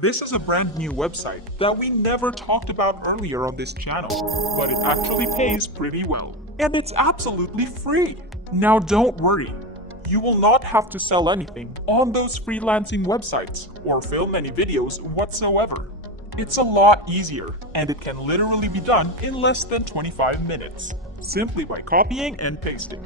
This is a brand new website that we never talked about earlier on this channel, but it actually pays pretty well. And it's absolutely free! Now don't worry, you will not have to sell anything on those freelancing websites or film any videos whatsoever. It's a lot easier, and it can literally be done in less than 25 minutes, simply by copying and pasting.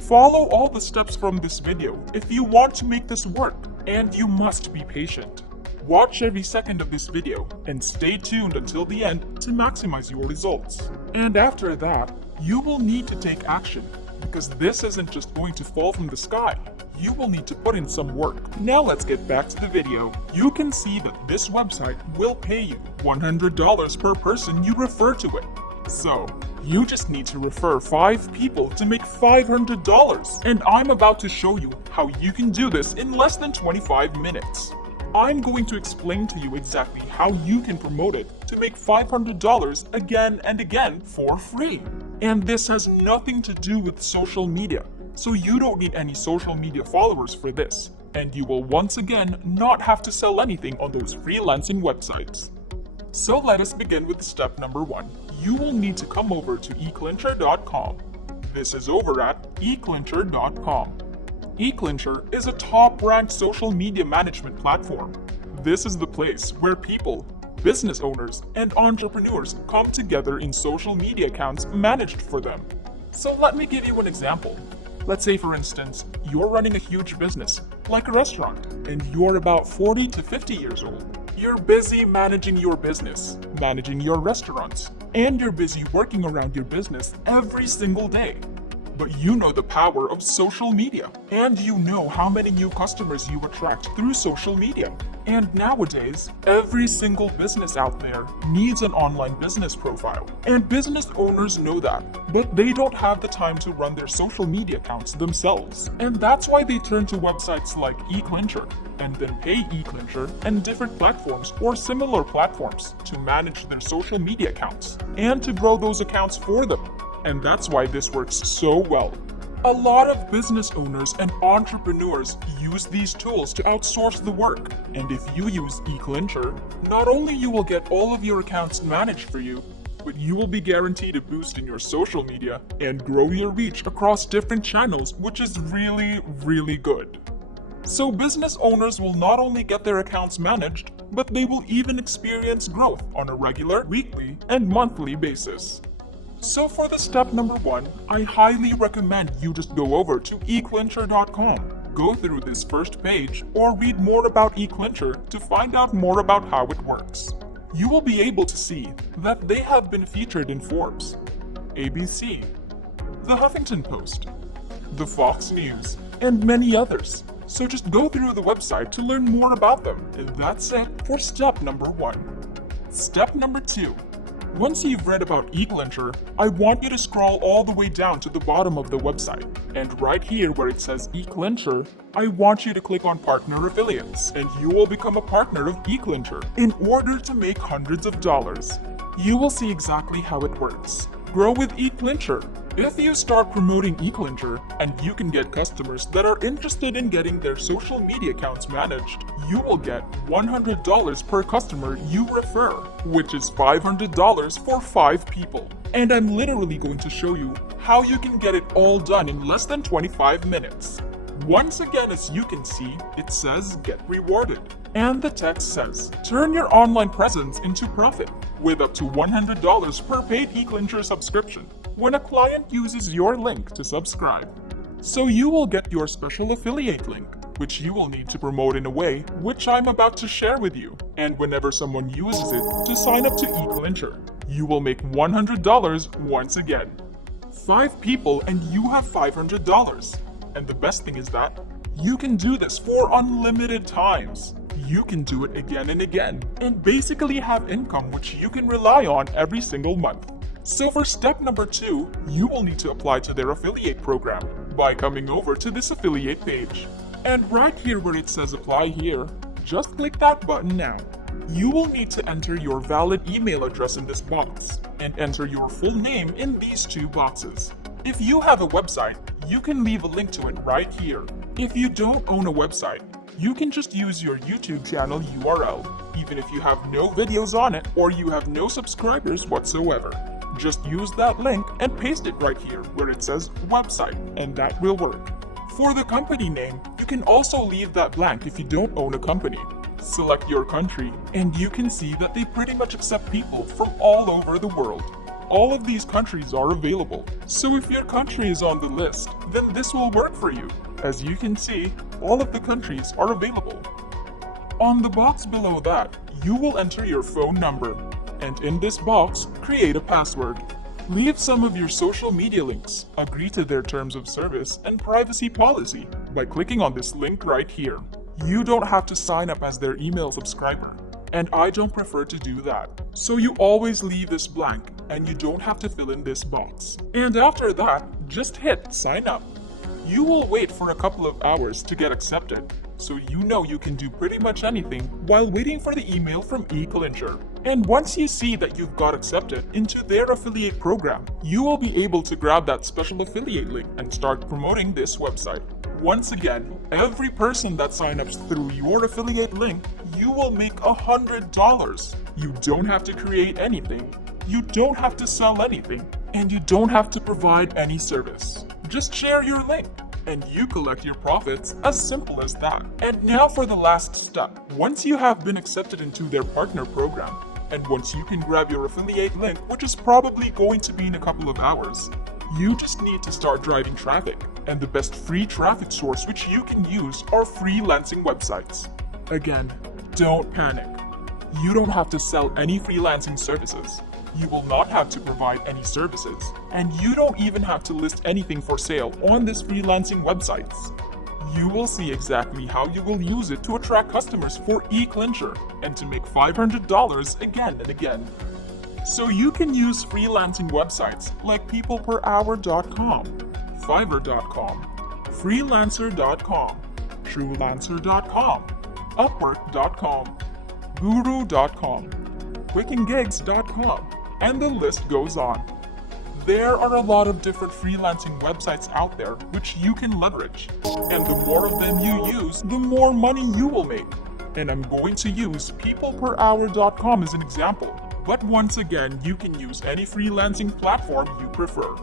Follow all the steps from this video if you want to make this work, and you must be patient. Watch every second of this video and stay tuned until the end to maximize your results. And after that, you will need to take action, because this isn't just going to fall from the sky. You will need to put in some work. Now let's get back to the video. You can see that this website will pay you $100 per person you refer to it. So, you just need to refer 5 people to make $500. And I'm about to show you how you can do this in less than 25 minutes. I'm going to explain to you exactly how you can promote it to make $500 again and again for free. And this has nothing to do with social media, so you don't need any social media followers for this. And you will once again not have to sell anything on those freelancing websites. So let us begin with step number 1. You will need to come over to eClincher.com. This is over at eClincher.com. eClincher is a top-ranked social media management platform. This is the place where people, business owners, and entrepreneurs come together in social media accounts managed for them. So let me give you an example. Let's say, for instance, you're running a huge business, like a restaurant, and you're about 40 to 50 years old. You're busy managing your business, managing your restaurants, and you're busy working around your business every single day. But you know the power of social media, and you know how many new customers you attract through social media. And nowadays, every single business out there needs an online business profile. And business owners know that, but they don't have the time to run their social media accounts themselves. And that's why they turn to websites like eClincher, and then pay eClincher and different platforms or similar platforms to manage their social media accounts, and to grow those accounts for them. And that's why this works so well. A lot of business owners and entrepreneurs use these tools to outsource the work. And if you use eClincher, not only you will get all of your accounts managed for you, but you will be guaranteed a boost in your social media and grow your reach across different channels, which is really good. So business owners will not only get their accounts managed, but they will even experience growth on a regular, weekly, and monthly basis. So for the step number 1, I highly recommend you just go over to eClincher.com. Go through this first page or read more about eClincher to find out more about how it works. You will be able to see that they have been featured in Forbes, ABC, The Huffington Post, The Fox News, and many others. So just go through the website to learn more about them. And that's it for step number 1. Step number 2. Once you've read about eClincher, I want you to scroll all the way down to the bottom of the website. And right here where it says eClincher, I want you to click on Partner Affiliates, and you will become a partner of eClincher in order to make hundreds of dollars. You will see exactly how it works. Grow with eClincher. If you start promoting eClincher and you can get customers that are interested in getting their social media accounts managed, you will get $100 per customer you refer, which is $500 for 5 people. And I'm literally going to show you how you can get it all done in less than 25 minutes. Once again, as you can see, it says Get Rewarded. And the text says, turn your online presence into profit with up to $100 per paid eClincher subscription when a client uses your link to subscribe. So you will get your special affiliate link, which you will need to promote in a way which I'm about to share with you. And whenever someone uses it to sign up to eClincher, you will make $100 once again. 5 people and you have $500. And the best thing is that you can do this for unlimited times. You can do it again and again, and basically have income which you can rely on every single month. So for step number 2, you will need to apply to their affiliate program by coming over to this affiliate page. And right here where it says apply here, just click that button now. You will need to enter your valid email address in this box, and enter your full name in these 2 boxes. If you have a website, you can leave a link to it right here. If you don't own a website, You can just use your YouTube channel URL, even if you have no videos on it or you have no subscribers whatsoever. Just use that link and paste it right here where it says website, and that will work. For the company name, you can also leave that blank if you don't own a company. Select your country, and you can see that they pretty much accept people from all over the world. All of these countries are available, so if your country is on the list, then this will work for you. As you can see, all of the countries are available. On the box below that, you will enter your phone number, and in this box, create a password. Leave some of your social media links, agree to their terms of service and privacy policy by clicking on this link right here. You don't have to sign up as their email subscriber, and I don't prefer to do that. So you always leave this blank, and you don't have to fill in this box. And after that, just hit sign up. You will wait for a couple of hours to get accepted, so you know you can do pretty much anything while waiting for the email from eClincher. And once you see that you've got accepted into their affiliate program, you will be able to grab that special affiliate link and start promoting this website. Once again, every person that signs up through your affiliate link, you will make $100. You don't have to create anything, you don't have to sell anything, and you don't have to provide any service. Just share your link, and you collect your profits, as simple as that. And now for the last step. Once you have been accepted into their partner program, and once you can grab your affiliate link, which is probably going to be in a couple of hours, you just need to start driving traffic. And the best free traffic source which you can use are freelancing websites. Again, don't panic. You don't have to sell any freelancing services. You will not have to provide any services, and you don't even have to list anything for sale on this freelancing websites. You will see exactly how you will use it to attract customers for eClincher and to make $500 again and again. So you can use freelancing websites like peopleperhour.com, fiverr.com, freelancer.com, truelancer.com, upwork.com, guru.com, quickandgigs.com, and the list goes on. There are a lot of different freelancing websites out there which you can leverage, and the more of them you use, the more money you will make. And I'm going to use peopleperhour.com as an example, but once again, you can use any freelancing platform you prefer.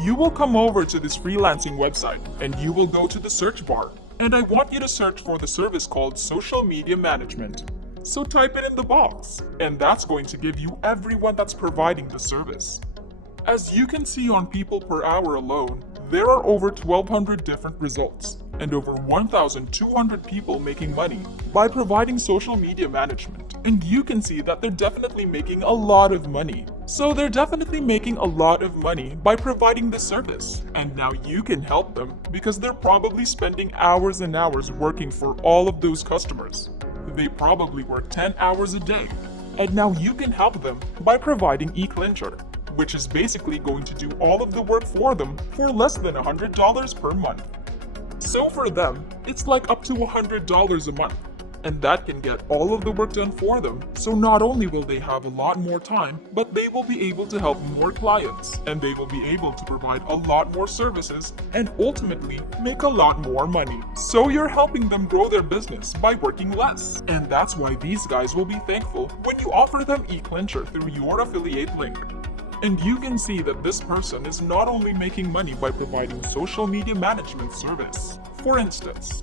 You will come over to this freelancing website, and you will go to the search bar, and I want you to search for the service called Social Media Management. So type it in the box, and that's going to give you everyone that's providing the service. As you can see on People Per Hour alone, there are over 1,200 different results, and over 1,200 people making money by providing social media management. And you can see that they're definitely making a lot of money. So they're definitely making a lot of money by providing the service. And now you can help them because they're probably spending hours and hours working for all of those customers. They probably work 10 hours a day. And now you can help them by providing eClincher, which is basically going to do all of the work for them for less than $100 per month. So for them, it's like up to $100 a month, and that can get all of the work done for them. So not only will they have a lot more time, but they will be able to help more clients, and they will be able to provide a lot more services, and ultimately make a lot more money. So you're helping them grow their business by working less. And that's why these guys will be thankful when you offer them eClincher through your affiliate link. And you can see that this person is not only making money by providing social media management service. For instance,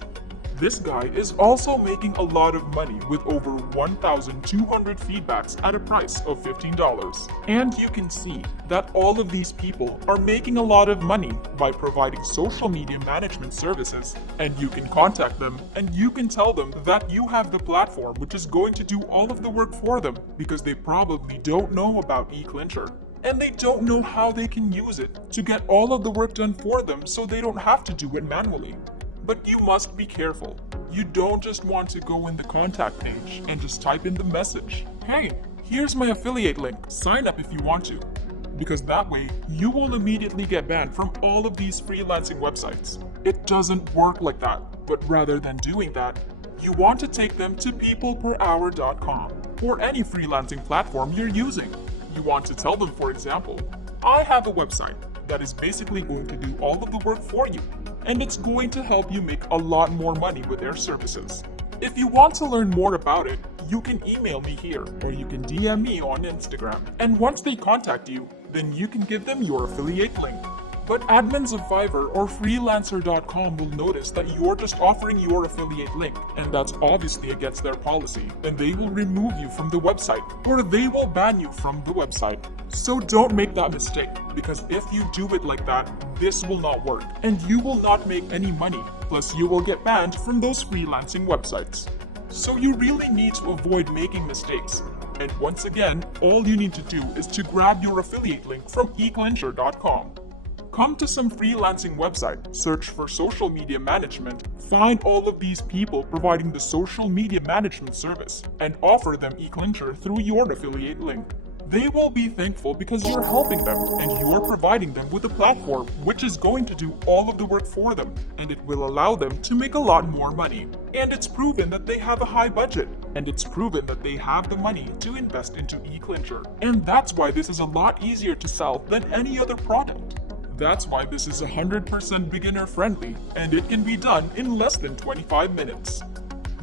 this guy is also making a lot of money with over 1,200 feedbacks at a price of $15. And you can see that all of these people are making a lot of money by providing social media management services. And you can contact them and you can tell them that you have the platform which is going to do all of the work for them because they probably don't know about eClincher. And they don't know how they can use it to get all of the work done for them so they don't have to do it manually. But you must be careful. You don't just want to go in the contact page and just type in the message, "Hey, here's my affiliate link, sign up if you want to." Because that way, you will immediately get banned from all of these freelancing websites. It doesn't work like that, but rather than doing that, you want to take them to peopleperhour.com or any freelancing platform you're using. You want to tell them, for example, I have a website that is basically going to do all of the work for you, and it's going to help you make a lot more money with their services. If you want to learn more about it, you can email me here or you can DM me on Instagram. And once they contact you, then you can give them your affiliate link. But admins of Fiverr or Freelancer.com will notice that you're just offering your affiliate link, and that's obviously against their policy, and they will remove you from the website, or they will ban you from the website. So don't make that mistake, because if you do it like that, this will not work, and you will not make any money, plus you will get banned from those freelancing websites. So you really need to avoid making mistakes. And once again, all you need to do is to grab your affiliate link from eClincher.com. Come to some freelancing website, search for social media management, find all of these people providing the social media management service, and offer them eClincher through your affiliate link. They will be thankful because you're helping them and you're providing them with a platform which is going to do all of the work for them, and it will allow them to make a lot more money. And it's proven that they have a high budget, and it's proven that they have the money to invest into eClincher. And that's why this is a lot easier to sell than any other product. That's why this is 100% beginner friendly, and it can be done in less than 25 minutes.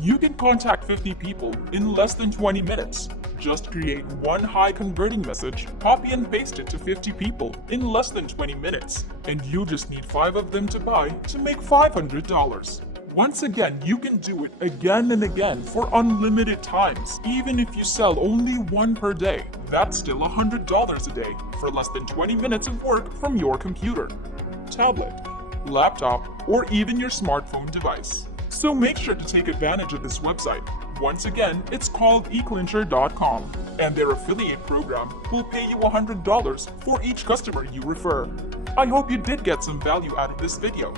You can contact 50 people in less than 20 minutes. Just create one high converting message, copy and paste it to 50 people in less than 20 minutes, and you just need 5 of them to buy to make $500. Once again, you can do it again and again for unlimited times. Even if you sell only one per day, that's still $100 a day for less than 20 minutes of work from your computer, tablet, laptop, or even your smartphone device. So make sure to take advantage of this website. Once again, it's called eClincher.com, and their affiliate program will pay you $100 for each customer you refer. I hope you did get some value out of this video.